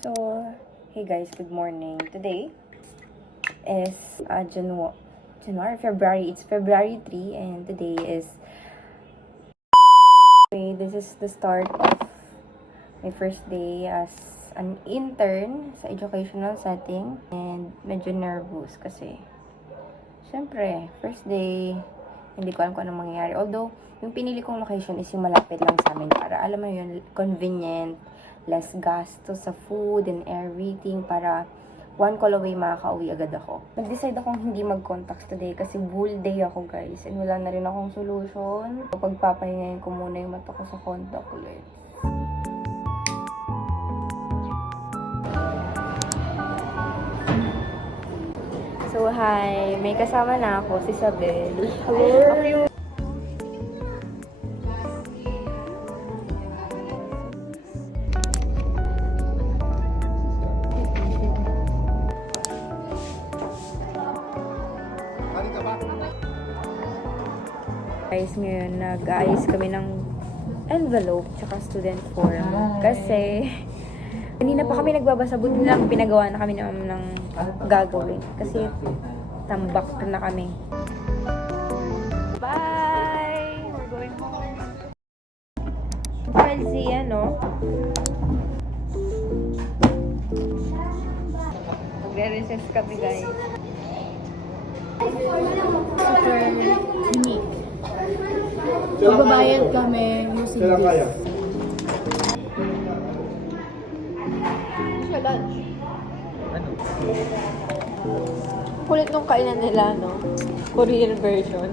So, hey guys, good morning. Today is February. It's February 3 and today is this is the start of my first day as an intern sa educational setting and medyo nervous kasi syempre, first day, hindi ko alam kung anong mangyayari. Although, yung pinili kong location is yung malapit lang sa amin para, alam mo yun, convenient, less gasto sa food and everything para one call away makaka-uwi agad ako. Nag-decide akong hindi mag-contacts today kasi full day ako guys and wala na rin akong solution. So, pagpapahingayin ko muna yung mata ko sa contact lens. So, hi! May kasama na ako, si Isabel. Hello! Guys, ngayon nag-aayos kami ng envelope tsaka student form. Kasi kanina pa kami nagbabasa, buti lang pinagawa na kami ng gagawin. Kasi tambak na kami. Bye! We're going home. Chelsea, ano? Magre-recess kami, guys. Super unique. Magbabayad kami using this. Sa lunch. Kulit nung kainan nila, no? Korean version.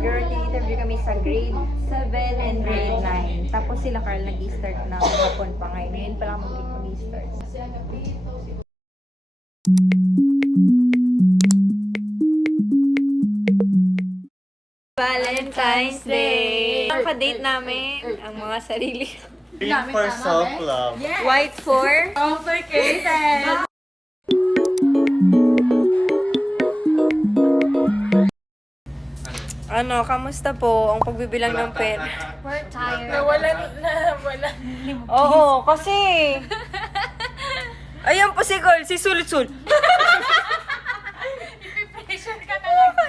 Mag-routine interview kami sa grade 7 and grade 9. Tapos sila Carl nag-i-start na hapon pa ngayon. Ngayon pa lang mag-i-start. Valentine's Day! Ang pa-date namin ang mga sarili. Green for self-love. Yes! White for Complicated! ano, kamusta po ang pagbibilang ng pera? We're tired. Nawalan. Oo, kasi ayan po si Carl, si Sul-Sul. Ipipressure ka talaga.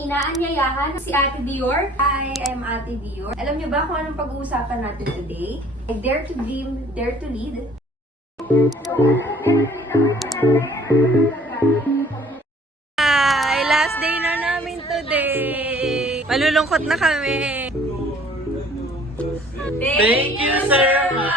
Inaanyayahan si Ate Dior. Hi, I'm Ate Dior. Alam niyo ba kung anong pag-uusapan natin today? I dare to dream, dare to lead. Hi! Last day na namin today. Malulungkot na kami. Thank you, Sir Ma!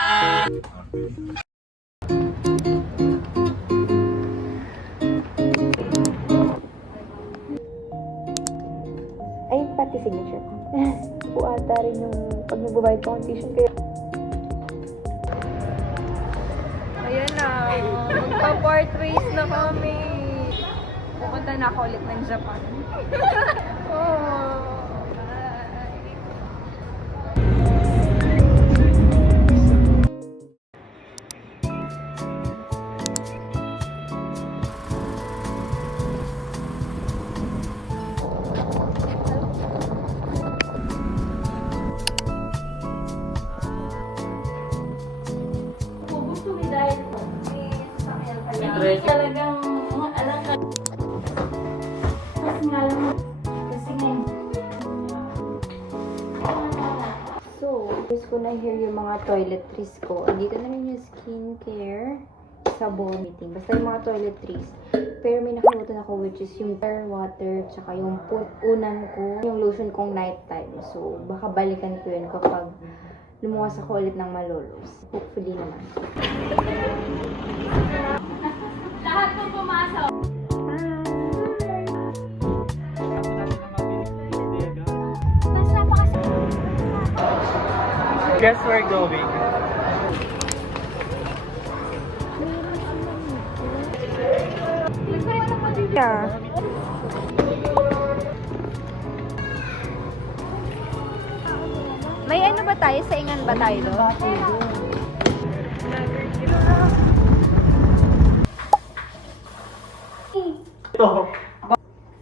Ay, pati signature ko. Po ata rin yung pag nagbabayad ko ng tuition kayo. Ayan na. Magpa-part ways na kami. Pupunta na ako ulit ng Japan. Oh. Talagang alam ka. Kasi nga lang. Kasi nga. So, gusto ko na hear yung mga toiletries ko. Andito na rin yung skincare, sabon, meeting. Basta yung mga toiletries. Pero may nakalimutan ako which is yung air, water, tsaka yung unan ko, yung lotion kong nighttime. So, baka balikan ko yun kapag lumuwas ako ulit ng malolos. Hopefully naman. Lahat ng pumasok. Mas napakasama. Guess we're going. Yeah. May ano ba tayo? Saingan ba tayo do? Ito.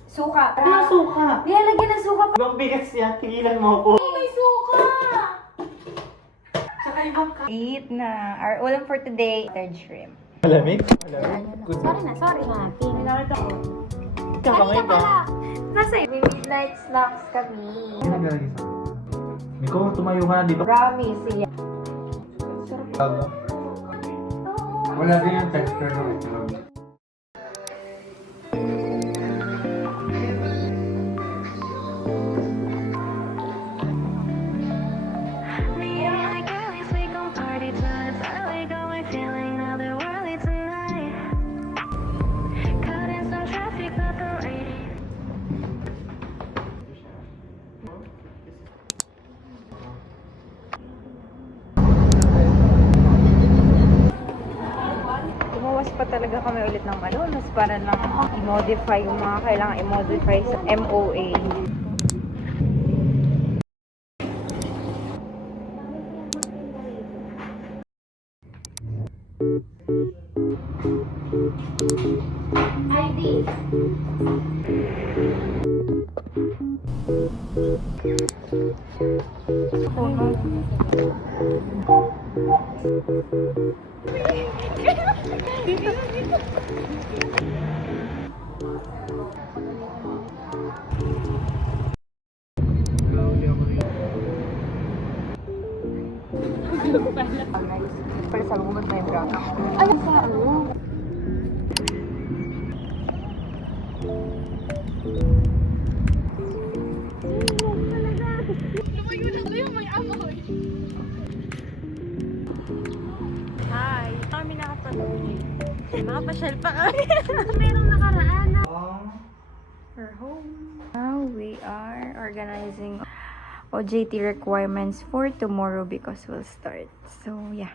Suka. Ano suka? Nilalagyan ng suka pa. Ibang bigas yan. Tigilan mo ako. May suka! Tsaka ibang Eat na. Our ulam for today, third shrimp. Malamig? Malamig? Good. Sorry na. Pinakita ko. Kakangay ka. Nasa midnight snacks kami. Ano gagawin? Miko, tumayo ka na dito. Promise. Yeah. Wala din yung texture ng itlog. Gumawas pa talaga kami ulit ng mas para lang i-modify yung mga kailangan i-modify sa MOA. ID. Para sa lumot na yung brown. Ano sa ano? Lumayo na kayo, may amoy. Hi! Kami nakapatuloy. Makapasyal pa kami. Merong nakaraan na. We're home. Now we are organizing OJT requirements for tomorrow because we'll start. So yeah.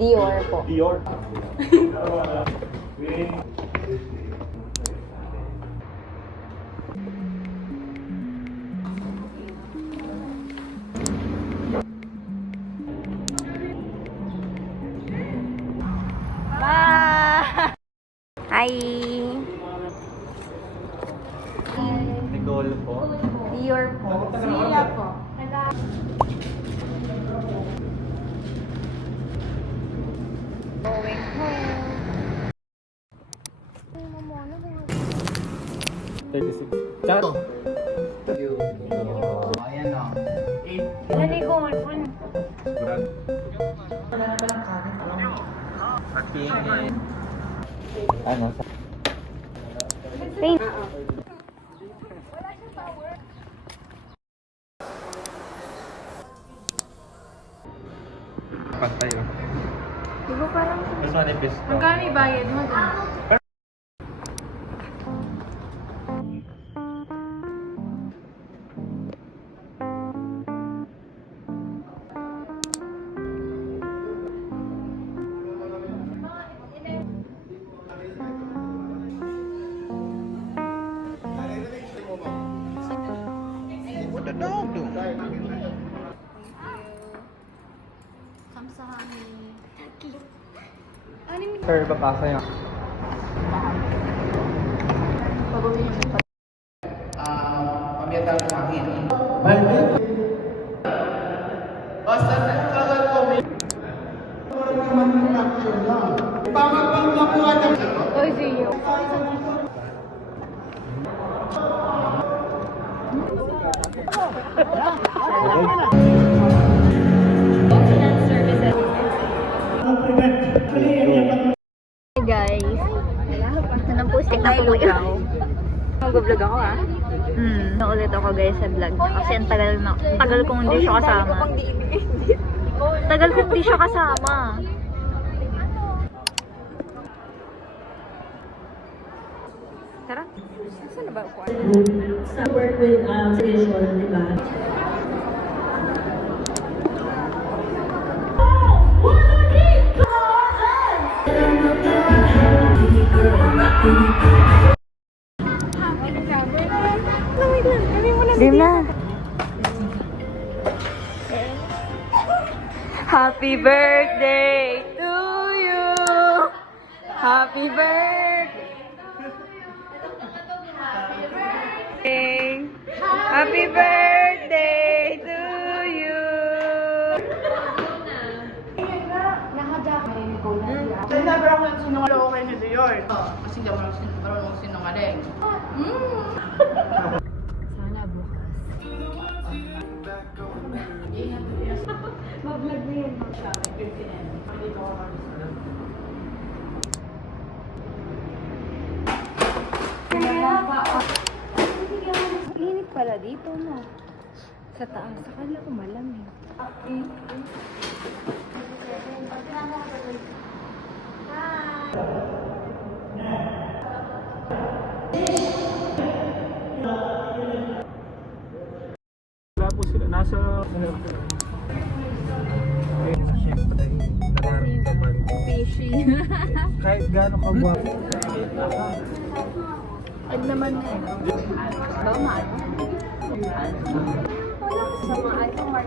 Dior po. Dior. Bye! Hi! Nicole po. Dior po. Sila po. Going home. 36. Chato. Ayan na. Dali ko, phone. Brad. Ano? Paint. Pantay oh. Di ba parang Mas manipis to. Magkano ibayad mo dun? What the dog do? Sir, papasa yun. Pamiyataan ng hangin. Basta nagkalat ko may... Pangapang makuha ng... Oh, see you. Hey guys. Ito nang posting na po yun. Mag-vlog ako ah. Naulit ako guys sa vlog niya. Kasi ang tagal kong hindi siya kasama. Tagal kong hindi siya kasama. Tara. Saan na ba upuan? Sa work with tradition, di ba? Game na. Happy birthday to you. Happy birthday. Happy birthday to you. Sinabi ako yung sinungaling okay ni Dior. Kasi hindi ako marunong sinungaling. Sana bukas. Mag-vlog na yun. Init pala dito, no? Sa taas, akala ko malamig. Wala po sila. Nasa... Siyempre, nararamdaman. Fishy. Kahit gaano ka ba? Ano naman na eh. Bawal.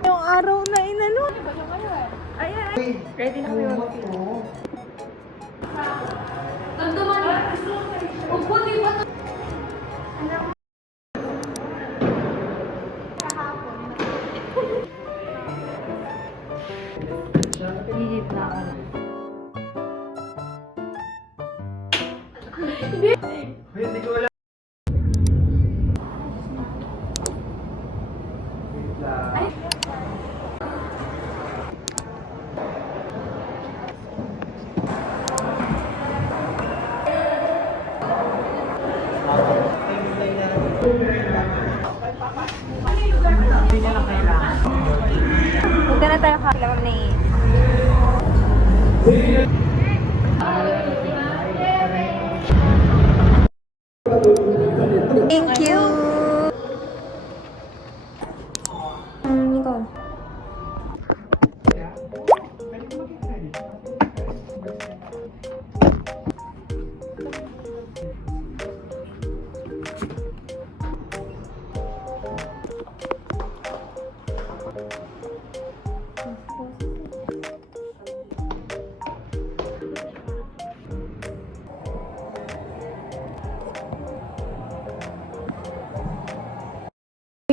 Yung araw na inano. Ayan. Ready na kayo. Hihit na ako. Hindi ko alam. Punta na tayo kaya kami na Thank you. Nicole.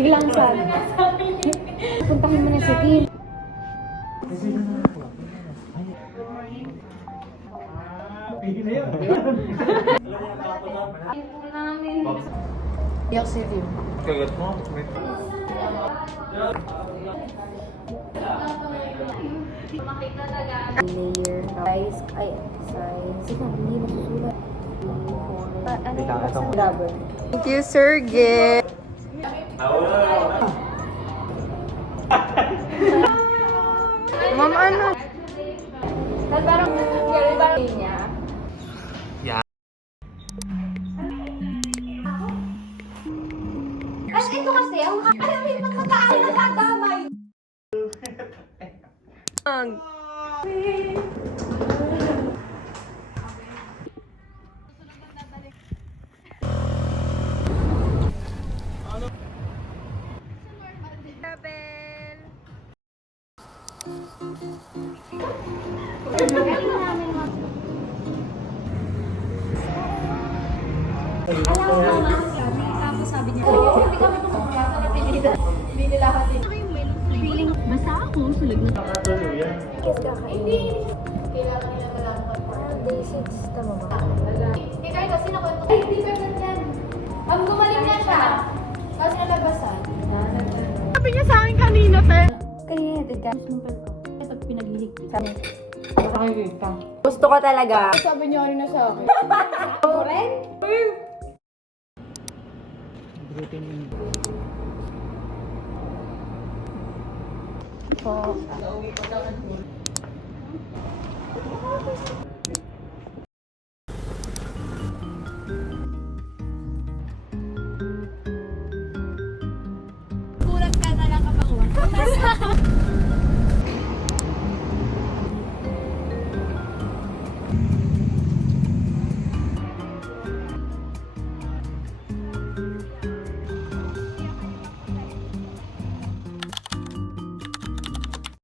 Biglang sabi. Puntahin mo na si Kim. York City. Kagat mo? Layer. Size. Ay, size. Sige, hindi nasusulat. Ano yung rubber? Thank you, Sir Git. Ma'am, ano? Parang niya. At ito kasi, ang alam ng pagkain na dadamay. Tapos sabi niya, sabi ka matutulungan sa natin. Binilahat din. Feeling, basta ako, sulig na. Kiss ka kainin. Kailangan nila malaman. Day 6, tama ba? Hindi kayo kasi nakwento. Ay, hindi ka ganyan. Ang gumaling na siya. Kasi nalabasan. Sabi niya sa akin kanina, te. Kaya, ka. Pag pinaghihigpit. Gusto ko talaga. Sabi niya kanina sa akin. Kulat ka na lang kapag uwan.